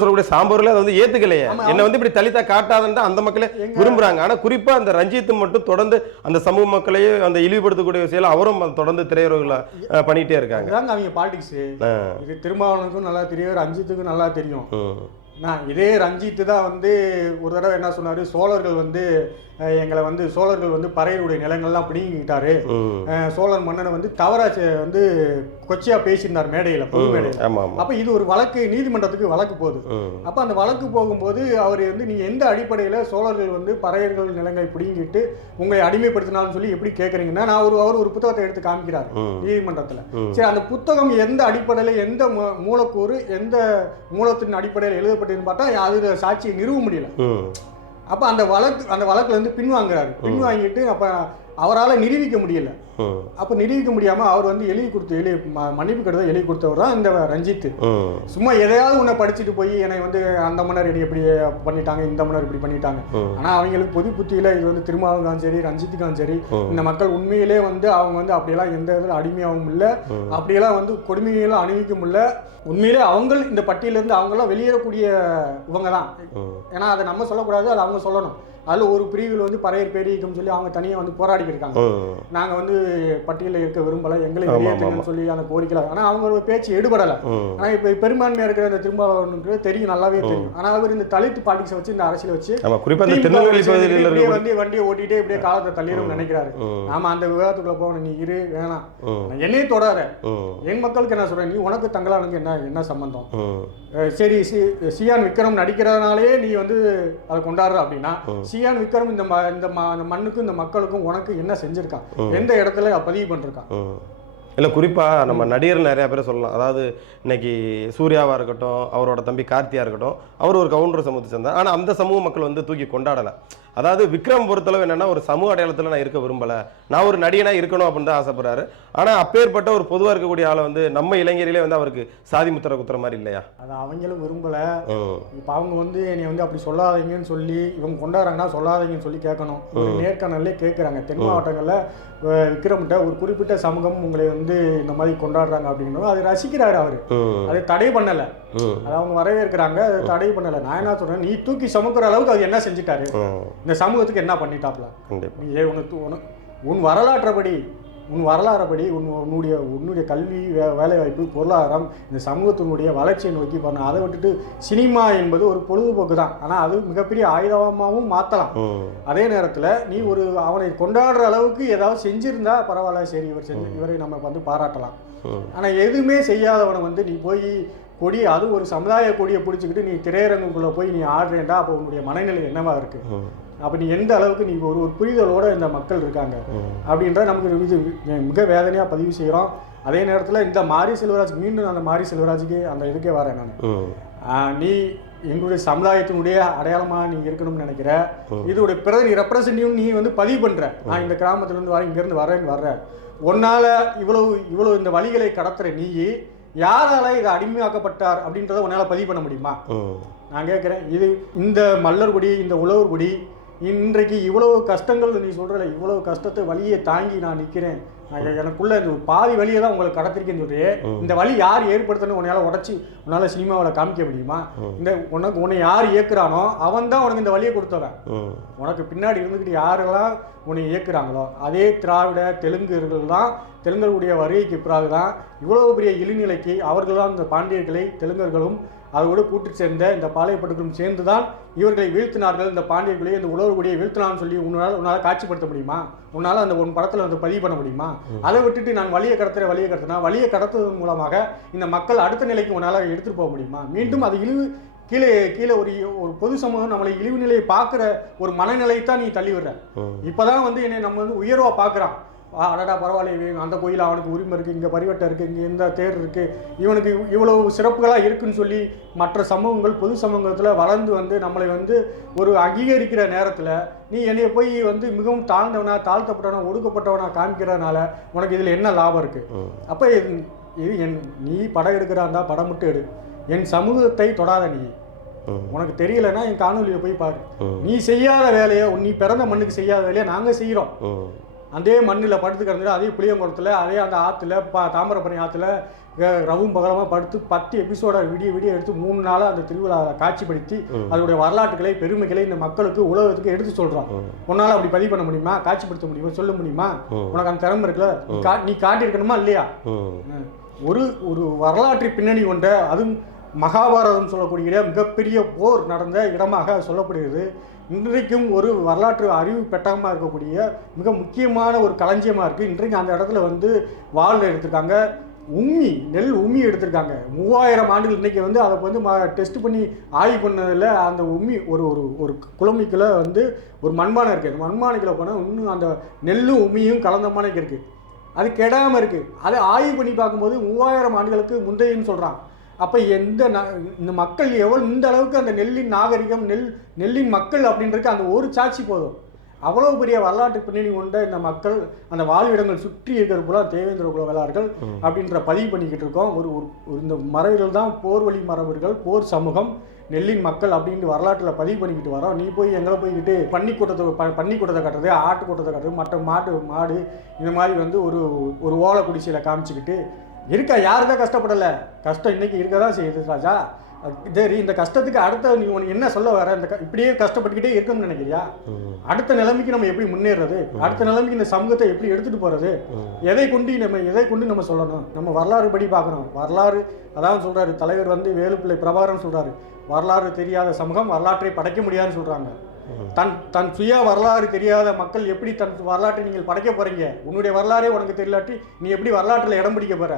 சொல்லக்கூடிய சாம்பூர்ல அதை வந்து ஏத்துக்கலையே, என்ன வந்து இப்படி தலித்தா காட்டாதுன்னு அந்த மக்களே விரும்புறாங்க. ஆனா குறிப்பா அந்த ரஞ்சித் மட்டும் தொடர்ந்து அந்த சமூக மக்களையே அந்த இழிவுபடுத்தக்கூடிய விஷயம் அவரும் தொடர்ந்து திரையுறவுல பண்ணிட்டே இருக்காங்க. அவங்க பாலிடிக்ஸ் இது திருமாவளவனுக்கும் நல்லா தெரியும், ரஞ்சித்துக்கும் நல்லா தெரியும். இதே ரஞ்சித் தான் வந்து ஒரு தடவை என்ன சொன்னாரு, சோழர்கள் வந்து பறையருடைய நிலங்கள்லாம் பிடிங்கிட்டாரு, சோழர் மன்னனை வந்து தவறாச்சு வந்து கொச்சையா பேசியிருந்தார் மேடையில, பொது மேடையில. அப்ப இது ஒரு வழக்கு, நீதிமன்றத்துக்கு வழக்கு போகுது. அப்ப அந்த வழக்கு போகும்போது அவர் வந்து நீங்க எந்த அடிப்படையில சோழர்கள் வந்து பறையர்கள் நிலங்களை பிடிங்கிட்டு உங்களை அடிமைப்படுத்தினாலும் சொல்லி எப்படி கேட்கறீங்கன்னா, அவர் ஒரு புத்தகத்தை எடுத்து காமிக்கிறார் நீதிமன்றத்துல. சரி, அந்த புத்தகம் எந்த அடிப்படையில, எந்த மூலக்கூறு, எந்த மூலத்தின் அடிப்படையில் எழுதப்பட்டதுன்னு பார்த்தா அது சாட்சியை நிறுவ முடியல. அப்ப அந்த வழக்குல இருந்து பின்வாங்குறாரு. பின்வாங்கிட்டு அப்ப அவரால் நிரூபிக்க முடியல. அப்ப நிரூபிக்க முடியாம அவர் வந்து மன்னிப்பு கடிதம் எழுதி கொடுத்தவர் தான் இந்த ரஞ்சித். சும்மா எதையாவது உன்னை படிச்சுட்டு போய் என்னை வந்து அந்த மன்னர் எப்படி பண்ணிட்டாங்க, இந்த மன்னர் இப்படி பண்ணிட்டாங்க. ஆனா அவங்களுக்கு பொது புத்தியில இது வந்து திருமாவளவனும் சரி ரஞ்சித்துக்கும் சரி, இந்த மக்கள் உண்மையிலே வந்து அவங்க வந்து அப்படியெல்லாம் எந்த இதில் அடிமையாகவும் இல்லை, அப்படியெல்லாம் வந்து கொடுமையெல்லாம் அணிவிக்கும் இல்லை. உண்மையிலே அவங்க இந்த பட்டியலிருந்து அவங்களாம் வெளியேறக்கூடிய இவங்க தான். ஏன்னா அதை நம்ம சொல்லக்கூடாது, அதை அவங்க சொல்லணும். அதில் ஒரு பிரிவில் வந்து பறையர் பேரியக்கம் சொல்லி அவங்க தனியாக வந்து போராடி இருக்காங்க. நாங்கள் வந்து பட்டியலில் இருக்க விரும்பலை, எங்களை வெளியேற்றணும்னு சொல்லி அந்த கோரிக்கை. ஆனால் அவங்க பேச்சு எடுபடலை. ஆனால் இப்போ பெரும்பான்மையாக இருக்கிற அந்த திருமாவளவனுக்கு தெரியும், நல்லாவே தெரியும். ஆனால் அவர் இந்த தலித் பாலிடிக்ஸை வச்சு, இந்த அரசியல் வச்சு வண்டியை ஓட்டிகிட்டே இப்படியே காலத்தை தள்ளிடும் நினைக்கிறாரு. ஆமா, அந்த விவாதத்துக்குள்ள போகணும், நீ இரு, வேணாம், என்னையும் தொடாத. என் மக்களுக்கு என்ன சொல்றேன், நீ உனக்கு தங்கலானுக்கு என்ன சம்பந்தம்? சரி, சியான் விக்ரம் நடிக்கிறதுனாலே நீ வந்து அதை கொண்டாடுற அப்படின்னா, சியான் விக்ரம் இந்த மண்ணுக்கும் இந்த மக்களுக்கும் உனக்கு என்ன செஞ்சிருக்கான், எந்த இடத்துல பதிவு பண்ணிருக்கான்? இல்லை, குறிப்பாக நம்ம நடிகர்கள் நிறையா பேர் சொல்லலாம். அதாவது இன்னைக்கு சூர்யாவாக இருக்கட்டும், அவரோட தம்பி கார்த்தியாக இருக்கட்டும், அவர் ஒரு கவுண்டர் சமூகத்தை சேர்ந்தார். ஆனால் அந்த சமூக மக்கள் வந்து தூக்கி கொண்டாடலை. அதாவது விக்ரம் பொறுத்தளவு என்னன்னா ஒரு சமூக அடையாளத்தில் நான் இருக்க விரும்பலை, நான் ஒரு நடிகனாக இருக்கணும் அப்படின்னு தான் ஆசைப்படுறாரு. ஆனால் அப்பேற்பட்ட ஒரு பொதுவாக இருக்கக்கூடிய ஆளை வந்து நம்ம இளைஞர்களே வந்து அவருக்கு சாதி முத்திரை குத்துற மாதிரி இல்லையா? அது அவங்களும் விரும்பலை. இப்போ அவங்க வந்து என்னை வந்து அப்படி சொல்லாதீங்கன்னு சொல்லி இவங்க கொண்டாடுறாங்கன்னா சொல்லாதீங்கன்னு சொல்லி கேட்கணும். நேர்காணல்லே கேட்குறாங்க. தென் மாவட்டங்களில் விக்ரம்கிட்ட ஒரு குறிப்பிட்ட சமூகம் உங்களை வந்து இந்த மாதிரி கொண்டாடுறாங்க அப்படிங்கிறோம். அதை ரசிக்கிறாரு அவர், அதை தடை பண்ணலை. அதை அவங்க வரவேற்கிறாங்க, அதை தடை பண்ணலை. நான் என்ன சொல்கிறேன், நீ தூக்கி சுமக்கிற அளவுக்கு அது என்ன செஞ்சுட்டாரு, இந்த சமூகத்துக்கு என்ன பண்ணிட்டாப்ல? உன் வரலாற்றப்படி உன்னுடைய கல்வி, வேலைவாய்ப்பு, பொருளாதாரம், இந்த சமூகத்தினுடைய வளர்ச்சியை நோக்கி பண்ண. அதை விட்டுட்டு சினிமா என்பது ஒரு பொழுதுபோக்கு தான், ஆனால் அது மிகப்பெரிய ஆயுதமாகவும் மாற்றலாம். அதே நேரத்தில் நீ அவனை கொண்டாடுற அளவுக்கு ஏதாவது செஞ்சிருந்தா பரவாயில்ல, சரி இவரை நம்ம வந்து பாராட்டலாம். ஆனால் எதுவுமே செய்யாதவனை வந்து நீ போய் கொடி, அது ஒரு சமுதாய கொடியை பிடிச்சிக்கிட்டு நீ திரையரங்குக்குள்ளே போய் நீ ஆடுறேன்டா, அப்போ உன்னுடைய மனநிலை என்னவா இருக்கு? அப்போ நீ எந்த அளவுக்கு நீ ஒரு புரிதலோட இந்த மக்கள் இருக்காங்க அப்படின்ற நமக்கு இது மிக வேதனையாக பதிவு செய்கிறோம். அதே நேரத்தில் இந்த மாரி செல்வராஜ், மீண்டும் அந்த மாரி செல்வராஜுக்கு அந்த இதுக்கே வரேன் நான். நீ எங்களுடைய சமுதாயத்தினுடைய அடையாளமாக நீ இருக்கணும்னு நினைக்கிற, இதோடைய ரெப்ரசன்டேட்டிவ் நீ வந்து பதிவு பண்ணுற. நான் இந்த கிராமத்துலேருந்து வரேன், இங்கேருந்து வர்றேன். உன்னால் இவ்வளோ இந்த வழிகளை கடத்துற நீ யாரால இதை அடிமையாக்கப்பட்டார் அப்படின்றத உன்னால் பதிவு பண்ண முடியுமா? நான் கேட்குறேன். இந்த மல்லர்குடி, இந்த உழவர்குடி இன்றைக்கு இவ்வளவு கஷ்டங்கள், நீ சொல்கிறல இவ்வளவு கஷ்டத்தை வழியை தாங்கி நான் நிற்கிறேன், எனக்குள்ள இந்த பாதி வழியை தான் உங்களுக்கு கடத்திருக்கேன்னு சொல்றியே, இந்த வழி யார் ஏற்படுத்தணும் உன்னால் உன்னால் சினிமாவில் காமிக்க முடியுமா? இந்த உன்னை யார் இயக்குறானோ அவன் தான் உனக்கு இந்த வழியை கொடுத்தவன். உனக்கு பின்னாடி இருந்துக்கிட்டு யாரெல்லாம் உன்னை இயக்குறாங்களோ அதே திராவிட தெலுங்குகள் தான், தெலுங்கர்களுடைய வருகைக்கு பிறகு தான் இவ்வளவு பெரிய இழிநிலைக்கு அவர்கள் தான் இந்த பாண்டியர்களை தெலுங்கர்களும் அதோடு கூட்டு சேர்ந்த இந்த பாளையப்பட்டுகளும் சேர்ந்து தான் இவர்களை வீழ்த்தினார்கள். இந்த பாண்டியர்களையும் இந்த உழவுக்குடியை வீழ்த்தினான்னு சொல்லி உன்னால் காட்சிப்படுத்த முடியுமா? உன்னால் அந்த உன் படத்தில் வந்து பதிவு பண்ண முடியுமா? அதை விட்டுட்டு நான் வழியை கடத்துவதன் மூலமாக இந்த மக்கள் அடுத்த நிலைக்கு உன்னால் எடுத்துகிட்டு போக முடியுமா? மீண்டும் அது கீழே ஒரு பொது சமூகம் நம்மளை இழிவு நிலையை பார்க்குற ஒரு மனநிலை தான் நீ தள்ளி விடுற. இப்போதான் வந்து என்னை நம்ம வந்து உயர்வாக பார்க்குறான். அடடா பரவாயில்ல, அந்த கோயில் அவனுக்கு உரிமை இருக்குது, இங்கே பரிவட்டம் இருக்குது, இங்கே இந்த தேர் இருக்குது, இவனுக்கு இவ்வளவு சிறப்புகளாக இருக்குன்னு சொல்லி மற்ற சமூகங்கள் பொது சமூகத்தில் வளர்ந்து வந்து நம்மளை வந்து ஒரு அங்கீகரிக்கிற நேரத்தில் நீ என்னைய போய் வந்து மிகவும் தாழ்த்தப்பட்டவனா ஒடுக்கப்பட்டவனா காமிக்கிறதுனால உனக்கு இதில் என்ன லாபம் இருக்குது? அப்போ நீ படம் எடுக்கிறா இருந்தால் படம் மட்டும் எடு, என் சமூகத்தை தொடாத. நீ உனக்கு தெரியலன்னா என் காணொலியை போய் பாரு. நீ செய்யாத வேலையை, நீ பிறந்த மண்ணுக்கு செய்யாத வேலையை நாங்கள் செய்கிறோம். அதே மண்ணில் படுத்து கிடந்துட்டு, அதே புளியங்குளத்தில், அதே அந்த ஆற்றுல தாமிரபரணி ஆற்றுல ரவும் பகலமாக படுத்து 10 எபிசோட விடிய எடுத்து 3 நாளாக அந்த திருவிழாவை காட்சிப்படுத்தி அதோடைய வரலாற்றுகளை, பெருமைகளை இந்த மக்களுக்கு, உலகத்துக்கு எடுத்து சொல்கிறோம். உன்னால் அப்படி பதிவு பண்ண முடியுமா? காட்சிப்படுத்த முடியுமா? சொல்ல முடியுமா? உனக்கு அந்த திறமை இருக்குல்ல, நீ காட்டியிருக்கணுமா இல்லையா? ஒரு வரலாற்று பின்னணி கொண்ட, அதுவும் மகாபாரதம் சொல்லக்கூடிய மிகப்பெரிய போர் நடந்த இடமாக சொல்லப்படுகிறது. இன்றைக்கும் ஒரு வரலாற்று அறிவு பெட்டகமாக இருக்கக்கூடிய மிக முக்கியமான ஒரு களஞ்சியமாக இருக்குது. இன்றைக்கு அந்த இடத்துல வந்து வாள் எடுத்திருக்காங்க, நெல் உம்மி எடுத்திருக்காங்க. 3000 ஆண்டுகள். இன்றைக்கி வந்து அதை வந்து டெஸ்ட் பண்ணி ஆய்வு பண்ணதில் அந்த உம்மி ஒரு குழம்பிக்குள்ளே வந்து ஒரு மண்பானை இருக்குது. அந்த மண்பானைக்குள்ளே போனால் இன்னும் அந்த நெல்லும் உம்மியும் கலந்த மானைக்கு இருக்குது. அது கெடாமல் இருக்குது. அதை ஆய்வு பண்ணி பார்க்கும்போது 3000 ஆண்டுகளுக்கு முந்தையன்னு சொல்கிறான். அப்போ இந்த மக்கள் இந்த அளவுக்கு அந்த நெல்லின் நாகரிகம், நெல்லின் மக்கள் அப்படின்றதுக்கு அந்த ஒரு சாட்சி போதும். அவ்வளோ பெரிய வரலாற்று பின்னணி கொண்ட இந்த மக்கள் அந்த வாழ்விடங்கள் சுற்றி இருக்கிற போல தேவேந்திர குல வேளார்கள் அப்படின்ற பதிவு பண்ணிக்கிட்டு இருக்கோம். இந்த மரபுகள் தான் போர் வழி மரபுகள், போர் சமூகம், நெல்லின் மக்கள் அப்படின்னு வரலாற்றில் பதிவு பண்ணிக்கிட்டு வரோம். நீ போய் எங்களை போய்கிட்டு பன்னி கூட்டத்தை கட்டுறது, ஆட்டு கூட்டத்தை கட்டுறது, மற்ற மாடு இந்த மாதிரி வந்து ஒரு ஓலை குடிசையில் காமிச்சிக்கிட்டு இருக்கா. யாருதான் கஷ்டப்படலை? கஷ்டம் இன்னைக்கு இருக்க தான் செய்யுது ராஜா. சரி, இந்த கஷ்டத்துக்கு அடுத்த நீ என்ன சொல்ல வர? இப்படியே கஷ்டப்பட்டுக்கிட்டே இருக்கணும்னு நினைக்கிறியா? அடுத்த நிலைமைக்கு நம்ம எப்படி முன்னேறது? அடுத்த நிலைமைக்கு இந்த சமூகத்தை எப்படி எடுத்துட்டு போறது? எதை கொண்டு நம்ம சொல்லணும்? நம்ம வரலாறு படி பார்க்கணும். வரலாறு அதான் சொல்றாரு தலைவர் வந்து வேலுப்பிள்ளை பிரபாகரன் சொல்றாரு, வரலாறு தெரியாத சமூகம் வரலாற்றை படைக்க முடியாதுன்னு சொல்றாங்க. தன் சுய வரலாறு தெரியாத மக்கள் எப்படி தன் வரலாற்றை நீங்கள் படைக்க போறீங்க? உன்னுடைய வரலாறே உனக்கு தெரியலாட்டி நீ எப்படி வரலாற்றில் இடம் பிடிக்க போற?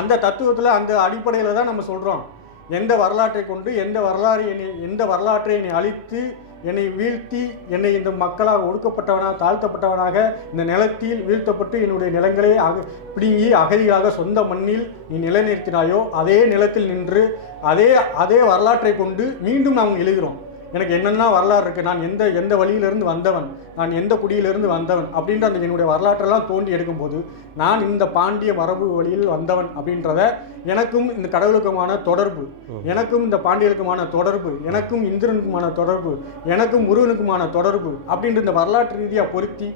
அந்த தத்துவத்தில், அந்த அடிப்படையில் தான் நம்ம சொல்றோம். எந்த வரலாற்றை கொண்டு எந்த வரலாற்றை என்னை அழித்து, என்னை வீழ்த்தி, என்னை இந்த மக்களால் ஒடுக்கப்பட்டவனாக, தாழ்த்தப்பட்டவனாக இந்த நிலத்தில் வீழ்த்தப்பட்டு என்னுடைய நிலங்களே பிடுங்கி அகதிகளாக சொந்த மண்ணில் நீ நிலைநிறுத்தினாயோ அதே நிலத்தில் நின்று அதே வரலாற்றை கொண்டு மீண்டும் நாம் எழுகிறோம். எனக்கு என்னென்ன வரலாறு இருக்குது, நான் எந்த வழியிலிருந்து வந்தவன், நான் எந்த குடியிலிருந்து வந்தவன் அப்படின்ற அந்த என்னுடைய வரலாற்றெல்லாம் தோண்டி எடுக்கும்போது நான் இந்த பாண்டிய மரபு வழியில் வந்தவன் அப்படின்றத எனக்கும் இந்த கடவுளுக்குமான தொடர்பு, எனக்கும் இந்த பாண்டியர்களுக்குமான தொடர்பு, எனக்கும் இந்திரனுக்குமான தொடர்பு, எனக்கும் முருகனுக்குமான தொடர்பு அப்படின்ற இந்த வரலாற்று ரீதியாக பொருத்தி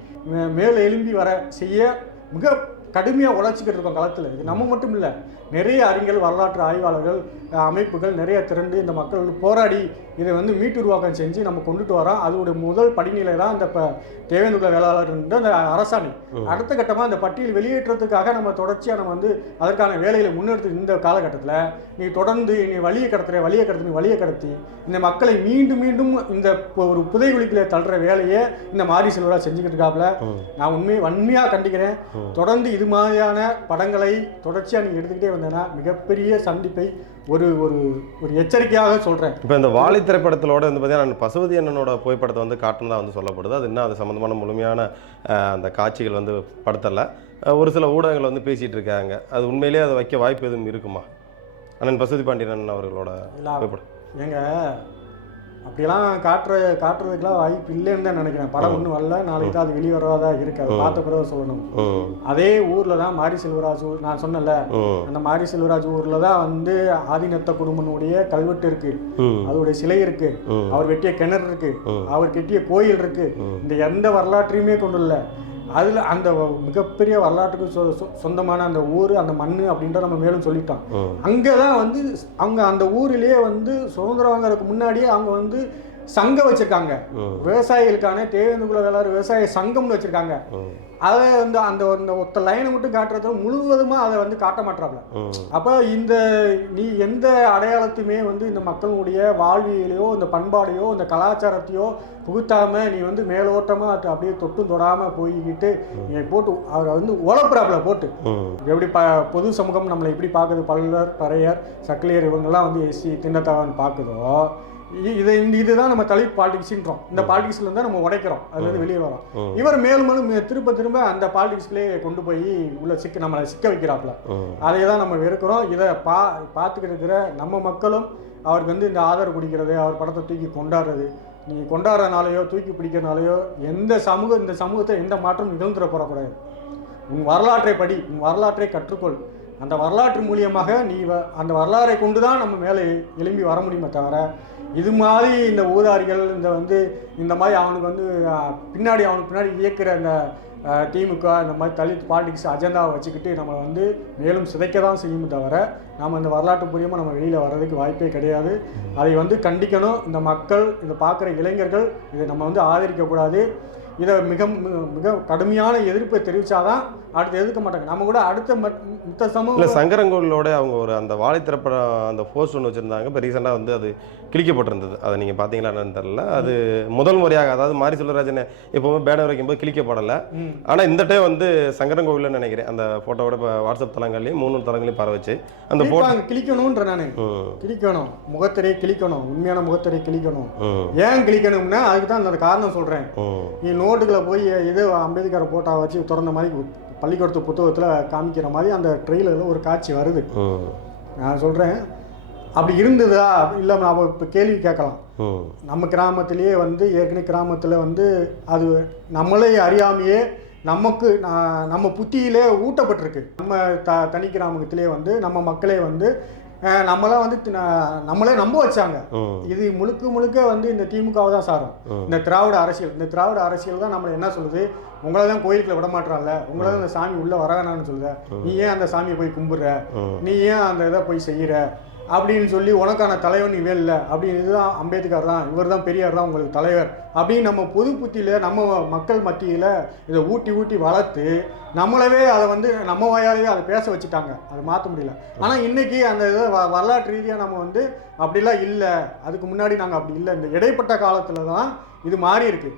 மேல் எழும்பி வர செய்ய மிக கடுமையாக உழைச்சிக்கிட்டு இருக்கோம் களத்தில். இது நம்ம மட்டும் இல்லை, நிறைய அறிஞர்கள், வரலாற்று ஆய்வாளர்கள், அமைப்புகள் நிறைய திரண்டு இந்த மக்கள் போராடி இதை வந்து மீட்டுருவாக்கம் செஞ்சு நம்ம கொண்டுட்டு வரோம். அதோடைய முதல் படிநிலை தான் இந்த தேவேந்திர வேளாளர் என்ற அந்த அரசாணை. அடுத்த கட்டமாக அந்த பட்டியல் வெளியேற்றத்துக்காக நம்ம தொடர்ச்சியாக நம்ம வந்து அதற்கான வேலைகளை முன்னெடுத்து இந்த காலகட்டத்தில் நீ தொடர்ந்து நீ வழியை கடத்தி இந்த மக்களை மீண்டும் மீண்டும் இந்த ஒரு புதைகுழிக்குள்ளே தள்ளுற வேலையை இந்த மாரி செல்வராஜ் செஞ்சுக்கிட்டு இருக்காப்புல. நான் வன்மையாக கண்டிக்கிறேன். தொடர்ந்து இது மாதிரியான படங்களை தொடர்ச்சியாக நீங்கள் எடுத்துக்கிட்டே வந்தேன்னா மிகப்பெரிய சந்திப்பை ஒரு ஒரு ஒரு எச்சரிக்கையாக சொல்கிறேன். இப்போ இந்த வாழை திரைப்படத்திலோட வந்து பார்த்தீங்கன்னா பசுபதி அண்ணனோட புகைப்படத்தை வந்து காட்டுனதா வந்து சொல்லப்படுது. அது இன்னும் அது சம்மந்தமான முழுமையான அந்த காட்சிகள் வந்து படுத்தலை. ஒரு சில ஊடகங்கள் வந்து பேசிகிட்டு இருக்காங்க. அது உண்மையிலேயே அதை வைக்க வாய்ப்பு எதுவும் இருக்குமா? அண்ணன் பசுபதி பாண்டியன் அவர்களோட புகைப்படம் ஏங்க அப்படியெல்லாம் காட்டுறதுக்கெல்லாம் வாய்ப்பு இல்லைன்னு தான் நினைக்கிறேன். படம் ஒன்றும் வரல, நாளைக்கு தான் அது வெளியே வரவாதா இருக்கு, அதை பார்த்த பிறகு சொல்லணும். அதே ஊர்ல தான் மாரி செல்வராஜ், நான் சொன்னல அந்த மாரி செல்வராஜ் ஊர்ல தான் வந்து ஆதிநத்த குடும்பனுடைய கல்வெட்டு இருக்கு, அதோடைய சிலை இருக்கு, அவர் வெட்டிய கிணறு இருக்கு, அவர் கட்டிய கோயில் இருக்கு. இந்த எந்த வரலாற்றையுமே கொண்டு இல்லை. அதில் அந்த மிகப்பெரிய வரலாற்றுக்கு சொந்தமான அந்த ஊர், அந்த மண் அப்படின்ற நம்ம மேலும் சொல்லிட்டோம். அங்கே தான் வந்து அவங்க அந்த ஊரிலேயே வந்து சுதந்திரம் வாங்கறதுக்கு முன்னாடியே அவங்க வந்து சங்கம் வச்சிருக்காங்க. விவசாயிகளுக்கான தேவேந்திர வேளாளர் விவசாய சங்கம்னு வச்சிருக்காங்க. அதை வந்து அந்த ஒத்த லைனை மட்டும் காட்டுறது முழுவதுமாக அதை வந்து காட்ட மாட்டாப்ல. அப்போ நீ எந்த அடையாளத்தையுமே வந்து இந்த மக்களுடைய வாழ்வியலையோ இந்த பண்பாடையோ இந்த கலாச்சாரத்தையோ புகுத்தாம நீ வந்து மேலோட்டமாக அப்படியே தொட்டும் தொடாமல் போய்கிட்டு நீ போட்டு அவரை வந்து உழப்புறாப்புல போட்டு எப்படி பொது சமூகம் நம்மளை எப்படி பார்க்குது, பல்லர், பறையர், சக்கிலியர் இவங்கெல்லாம் வந்து எஸ்சி திண்டத்தவன் பார்க்குதோ, இதுதான் நம்ம தலை பாலிடிக்ஸ்ன்றோம். இந்த பாலிடிக்ஸ்ல இருந்தா நம்ம உடைக்கிறோம், அதுல இருந்து வெளியே வரோம். இவர் மேலும் மேலும் திரும்ப அந்த பாலிடிக்ஸ்லயே கொண்டு போய் உள்ள நம்மளை சிக்க வைக்கிறாப்புல. அதை தான் நம்ம வெறுக்கிறோம். இதை பார்த்துக்கிட்டு இருக்கிற நம்ம மக்களும் அவருக்கு வந்து இந்த ஆதரவு குடிக்கிறது, அவர் படத்தை தூக்கி கொண்டாடுறது, நீ கொண்டாடுறதுனாலையோ தூக்கி பிடிக்கிறதுனாலையோ இந்த சமூகத்தை எந்த மாற்றம் நிகழ்ந்துட போறக்கூடாது. உன் வரலாற்றை படி, உன் வரலாற்றை கற்றுக்கொள். அந்த வரலாற்று மூலியமாக நீ அந்த வரலாறை கொண்டு தான் நம்ம மேலே எழும்பி வர முடியுமே தவிர இது மாதிரி இந்த ஊதாரிகள் இந்த மாதிரி அவனுக்கு வந்து பின்னாடி இயக்குற அந்த திமுக இந்த மாதிரி தலித் பாலிடிக்ஸ் அஜெண்டாவை வச்சுக்கிட்டு நம்ம வந்து மேலும் சிதைக்க தான் செய்யும் தவிர நாம் இந்த வரலாற்று பூர்வமாக நம்ம வெளியில் வர்றதுக்கு வாய்ப்பே கிடையாது. அதை வந்து கண்டிக்கணும். இந்த மக்கள், இதை பார்க்குற இளைஞர்கள் இதை நம்ம வந்து ஆதரிக்கக்கூடாது. இதை மிக மிக கடுமையான எதிர்ப்பை தெரிவித்தாதான் அடுத்து எதிர்க்க மாட்டாங்க. நம்ம கூட அடுத்த மற்ற சமூகம் சங்கரங்கோவிலோட அவங்க ஒரு அந்த வாழை திரைப்படம் அந்த போஸ்ட் ஒன்று வச்சுருந்தாங்க. இப்போ ரீசெண்டாக வந்து அது கிழிக்கப்பட்டிருந்தது. அதை நீங்கள் பார்த்தீங்களா என்னன்னு தெரியல. அது முதல் முறையாக, அதாவது மாரி செல்வராஜனை எப்போவுமே பேனர் வைக்கும்போது கிழிக்கப்படலை. ஆனால் இந்த டைம் வந்து சங்கரங்கோவில்னு நினைக்கிறேன் அந்த ஃபோட்டோவோட இப்போ வாட்ஸ்அப் தளங்கள்லையும் 3 தளங்களையும் பரவச்சு அந்த போட்டோ கிழிக்கணும்ன்ற நான் கிழிக்கணும், முகத்திரையை கிழிக்கணும், உண்மையான முகத்திரையை கிழிக்கணும். ஏன் கிழிக்கணும்னா அதுக்கு தான் அந்த காரணம் சொல்கிறேன். நீ நோட்டுகளை போய் இது அம்பேத்கர் போட்டோ வச்சு திறந்த மாதிரி பள்ளிக்கூடத்து புத்தகத்தில் காமிக்கிற மாதிரி அந்த ட்ரெயிலரில் ஒரு காட்சி வருது. நான் சொல்கிறேன், அப்படி இருந்ததா இல்லை நம்ம இப்போ கேள்வி கேட்கலாம். நம்ம கிராமத்திலேயே வந்து ஏற்கனவே கிராமத்தில் வந்து அது நம்மளே அறியாமையே நம்ம புத்தியிலே ஊட்டப்பட்டிருக்கு. நம்ம தனி கிராமத்திலே வந்து நம்ம மக்களே வந்து நம்மளாம் வந்து நம்மளே நம்ப வச்சாங்க. இது முழுக்க வந்து இந்த திமுகவை தான் சாரும். இந்த திராவிட அரசியல் தான் நம்மளை என்ன சொல்லுது, உங்களை தான் கோயிலுக்குள்ள விட மாட்டான்ல, உங்களை தான் அந்த சாமி உள்ள வர வேணாம்னு சொல்லுத, நீ ஏன் அந்த சாமியை போய் கும்பிடுற, நீ ஏன் அந்த இதை போய் செய்யற அப்படின்னு சொல்லி உனக்கான தலைவன் இவன் இல்லை அப்படின்னு, இதுதான் அம்பேத்கர் தான், இவர் தான் பெரியார் தான் உங்களுக்கு தலைவர் அப்படின்னு நம்ம பொது புத்தியில் நம்ம மக்கள் மத்தியில் இதை ஊட்டி வளர்த்து நம்மளவே அதை வந்து நம்ம வாயாலேயே அதை பேச வச்சுட்டாங்க. அதை மாற்ற முடியல. ஆனால் இன்னைக்கு அந்த இதை வரலாற்று ரீதியாக நம்ம வந்து அப்படிலாம் இல்லை, அதுக்கு முன்னாடி நாங்கள் அப்படி இல்லை, இந்த இடைப்பட்ட காலத்தில் தான் இது மாறி இருக்கு.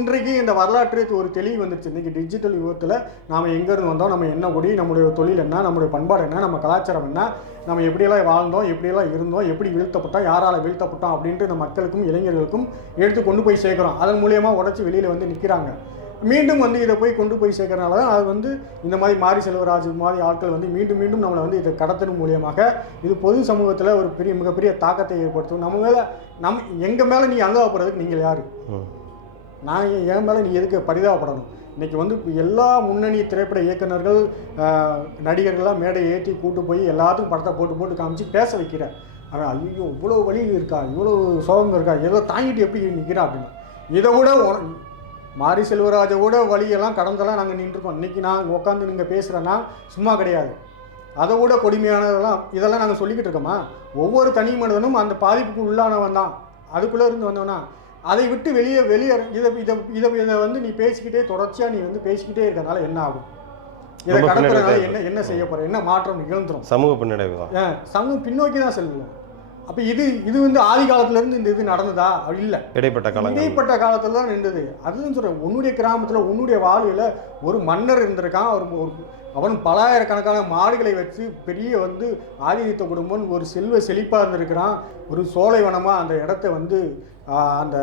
இன்றைக்கு இந்த வரலாற்று ஒரு தெளிவு வந்துருச்சு. இன்றைக்கி டிஜிட்டல் யுகத்தில் நாம் எங்கேருந்து வந்தோம், நம்ம என்ன கொடி, நம்முடைய தொழில் என்ன, நம்முடைய பண்பாடு என்ன, நம்ம கலாச்சாரம் என்ன, நம்ம எப்படியெல்லாம் வாழ்ந்தோம், எப்படியெல்லாம் இருந்தோம், எப்படி வீழ்த்தப்பட்டோம், யாரால் வீழ்த்தப்பட்டோம் அப்படின்ட்டு இந்த மக்களுக்கும் இளைஞர்களுக்கும் எடுத்து கொண்டு போய் சேர்க்குறோம். அதன் மூலியமாக உடச்சி வெளியில் வந்து நிற்கிறாங்க. மீண்டும் வந்து இதை கொண்டு போய் சேர்க்கறனால தான் அது வந்து இந்த மாதிரி மாரி செல்வராஜ் மாதிரி ஆட்கள் வந்து மீண்டும் மீண்டும் நம்மளை வந்து இதை கடத்தல் மூலியமாக இது பொது சமூகத்தில் ஒரு மிகப்பெரிய தாக்கத்தை ஏற்படுத்தும். எங்கள் மேலே நீ அனுதாபப்படுறதுக்கு நீங்கள் யார்? நான் என் மேலே நீ எதுக்கு பரிதாபப்படணும்? இன்றைக்கி வந்து எல்லா முன்னணி திரைப்பட இயக்குநர்கள் நடிகர்கள்லாம் மேடை ஏற்றி கூட்டு போய் எல்லாத்துக்கும் படத்தை போட்டு காமிச்சு பேச வைக்கிற அவன் ஐயோ இவ்வளோ வலி இருக்கா, இவ்வளோ சோகம் இருக்கா, ஏதோ தாங்கிட்டு எப்படி நிற்கிறா அப்படின்னா, இதை விட மாரி செல்வராஜை விட வழியெல்லாம் கடந்தெல்லாம் நாங்கள் நின்றுருக்கோம். இன்றைக்கி நான் உட்காந்து நீங்கள் பேசுகிறேன்னா சும்மா கிடையாது. அதை விட இதெல்லாம் நாங்கள் சொல்லிக்கிட்டு இருக்கோமா? ஒவ்வொரு தனி மனிதனும் அந்த பாதிப்புக்கு உள்ளானவன் தான். அதுக்குள்ளே இருந்து வந்தவனா அதை விட்டு வெளியே இதை வந்து நீ பேசிக்கிட்டே தொடர்ச்சியாக நீ வந்து பேசிக்கிட்டே இருக்கிறதுனால என்ன ஆகும்? இதை கடத்துறதுனால என்ன செய்ய போகிற? என்ன மாற்றம் நிகழ்ந்துடும்? சமூக பின்னடைவு தான். சமூகம் பின்னோக்கி தான் செல்லும். அப்போ இது வந்து ஆதி காலத்துலேருந்து இந்த இது நடந்ததா? இல்லை, இடைப்பட்ட காலத்தில் தான் நின்றது. அதுதான் சொல்கிறேன், உன்னுடைய கிராமத்தில் உன்னுடைய வாழ்வில் ஒரு மன்னர் இருந்திருக்கான். அவன் பலாயிரக்கணக்கான மாடுகளை வச்சு பெரிய வந்து ஆதித்த குடும்பம் ஒரு செழிப்பாக இருந்திருக்கிறான். ஒரு சோலைவனமாக அந்த இடத்த வந்து அந்த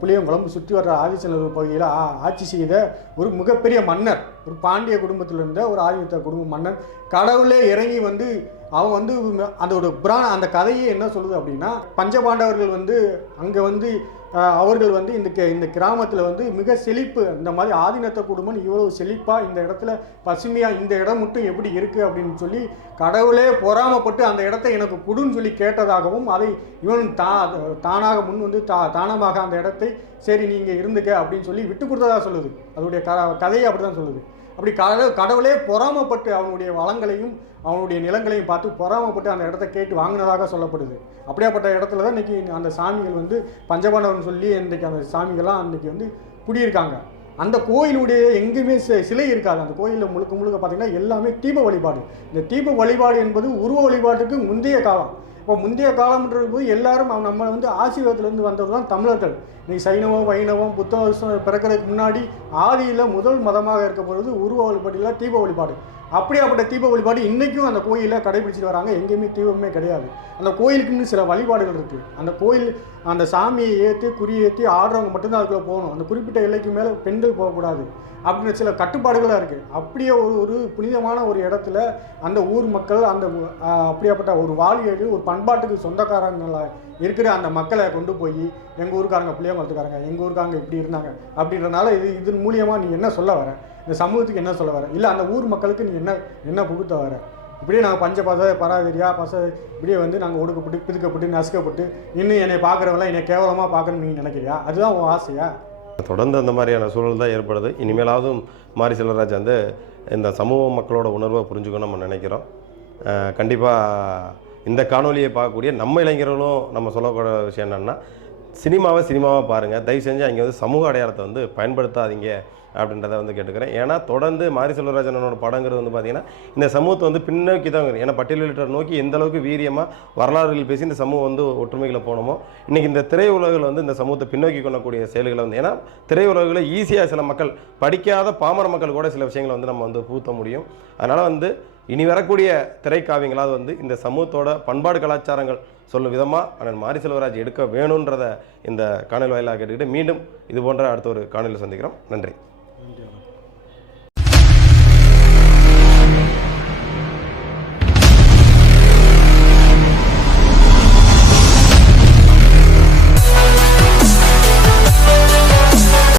புளியங்குளம் சுற்றி வர்ற ஆதிச்சநல்லூர் பகுதியில் ஆட்சி செய்த ஒரு மிகப்பெரிய மன்னர், ஒரு பாண்டிய குடும்பத்தில் இருந்த ஒரு ஆதித்த குடும்ப மன்னர். கடவுளே இறங்கி வந்து அவன் வந்து அதோட அந்த கதையே என்ன சொல்லுது அப்படின்னா, பஞ்சபாண்டவர்கள் வந்து அங்கே வந்து அவர்கள் வந்து இந்த கிராமத்தில் வந்து மிக செழிப்பு, இந்த மாதிரி ஆதினத்த குடும்பம் இவ்வளோ செழிப்பாக இந்த இடத்துல பசுமையாக இந்த இடம் மட்டும் எப்படி இருக்குது அப்படின்னு சொல்லி கடவுளே பொறாமப்பட்டு அந்த இடத்த எனக்கு கொடுன்னு சொல்லி கேட்டதாகவும், அதை இவன் தானாக முன் வந்து தானமாக அந்த இடத்தை சரி நீங்கள் இருந்துக்க அப்படின்னு சொல்லி விட்டு கொடுத்ததாக சொல்லுது. அதோடைய கதையை அப்படி தான் சொல்லுது. அப்படி கடவுளே பொறாமப்பட்டு அவனுடைய வளங்களையும் அவனுடைய நிலங்களையும் பார்த்து பொறாமப்பட்டு அந்த இடத்த கேட்டு வாங்கினதாக சொல்லப்படுது. அப்படியாப்பட்ட இடத்துல தான் இன்றைக்கி அந்த சாமிகள் வந்து பஞ்சபாண்டவன் சொல்லி இன்றைக்கி அந்த சாமிகள்லாம் அன்றைக்கி வந்து குடியிருக்காங்க. அந்த கோயிலுடைய எங்கேயுமே சிலை இருக்காது. அந்த கோயிலில் முழுக்க பார்த்தீங்கன்னா எல்லாமே தீப வழிபாடு. இந்த தீப வழிபாடு என்பது உருவ வழிபாட்டுக்கு முந்தைய காலம். இப்போ முந்தைய காலம்ன்றது போது எல்லாரும் நம்ம வந்து ஆசீர்வாதத்துலேருந்து வந்தது தான் தமிழர்கள். இன்றைக்கி சைனவம் வைணவம் புத்த பிறக்கிறதுக்கு முன்னாடி ஆதியில் முதல் மதமாக இருக்க பொழுது உருவ வழிபாட்டில் தீப வழிபாடு. அப்படியாப்பட்ட தீப வழிபாடு இன்றைக்கும் அந்த கோயிலில் கடைபிடிச்சிட்டு வராங்க. எங்கேயுமே தீபமே கிடையாது. அந்த கோயிலுக்குன்னு சில வழிபாடுகள் இருக்குது. அந்த கோயில் அந்த சாமியை ஏற்றி குறியேற்றி ஆடுறவங்க மட்டும்தான் அதுக்குள்ளே போகணும். அந்த குறிப்பிட்ட எல்லைக்கு மேலே பெண்கள் போகக்கூடாது அப்படின்னு சில கட்டுப்பாடுகளாக இருக்குது. அப்படியே ஒரு புனிதமான ஒரு இடத்துல அந்த ஊர் மக்கள் அந்த அப்படியாப்பட்ட ஒரு வாழியேடு ஒரு பண்பாட்டுக்கு சொந்தக்காரங்களாக இருக்கிற அந்த மக்களை கொண்டு போய் எங்கள் ஊருக்காரங்க புளியங்குளத்துக்காரங்க எங்கள் ஊருக்காரங்க இப்படி இருந்தாங்க அப்படின்றனால இதன் மூலியமாக நீ என்ன சொல்ல வர? இந்த சமூகத்துக்கு என்ன சொல்ல வர? இல்லை அந்த ஊர் மக்களுக்கு நீ என்ன புகுத்த வர? இப்படியே நாங்கள் பராதரியா இப்படியே வந்து நாங்கள் ஒடுக்கப்பட்டு பிதுக்கப்பட்டு நசுக்கப்பட்டு இன்னும் என்னை பார்க்குறவங்களாம் என்னை கேவலமாக பார்க்கணும்னு நீங்கள் நினைக்கிறியா? அதுதான் உன் ஆசையா? தொடர்ந்து அந்த மாதிரியான சூழல் தான் ஏற்படுது. இனிமேலாவது மாரி செல்வராஜ் வந்து இந்த சமூக மக்களோட உணர்வை புரிஞ்சுக்கணும் நம்ம நினைக்கிறோம். கண்டிப்பாக இந்த காணொலியை பார்க்கக்கூடிய நம்ம இளைஞர்களும் நம்ம சொல்லக்கூடிய விஷயம் என்னென்னா, சினிமாவை பாருங்கள். தயவு செஞ்சு அங்கே வந்து சமூக அடையாளத்தை வந்து பயன்படுத்தாதீங்க அப்படின்றத வந்து கேட்டுக்கிறேன். ஏன்னா தொடர்ந்து மாரி செல்வராஜனோட படங்கிறது வந்து பார்த்திங்கன்னா இந்த சமூகத்தை வந்து பின்னோக்கி தான் இருக்குது. ஏன்னா பட்டியலிட்டர் நோக்கி எந்த அளவுக்கு வீரியமாக வரலாறுகள் பேசி இந்த சமூகம் வந்து ஒற்றுமைகளை போனோமோ, இன்றைக்கி இந்த திரையுலகில் வந்து இந்த சமூகத்தை பின்னோக்கி கொள்ளக்கூடிய செயல்களை வந்து, ஏன்னா திரையுலகில் ஈஸியாக சில மக்கள் படிக்காத பாமர மக்கள் கூட சில விஷயங்களை வந்து நம்ம வந்து பூத்த முடியும். அதனால் வந்து இனி வரக்கூடிய திரைக்காவியங்களாவது வந்து இந்த சமூகத்தோட பண்பாடு கலாச்சாரங்கள் சொல்லும் விதமாக அண்ணன் மாரி செல்வராஜ் எடுக்க வேணுன்றதை இந்த காணொலி வாயிலாக கேட்டுக்கிட்டு மீண்டும் இது போன்ற அடுத்த ஒரு காணொலியில் சந்திக்கிறோம். நன்றி.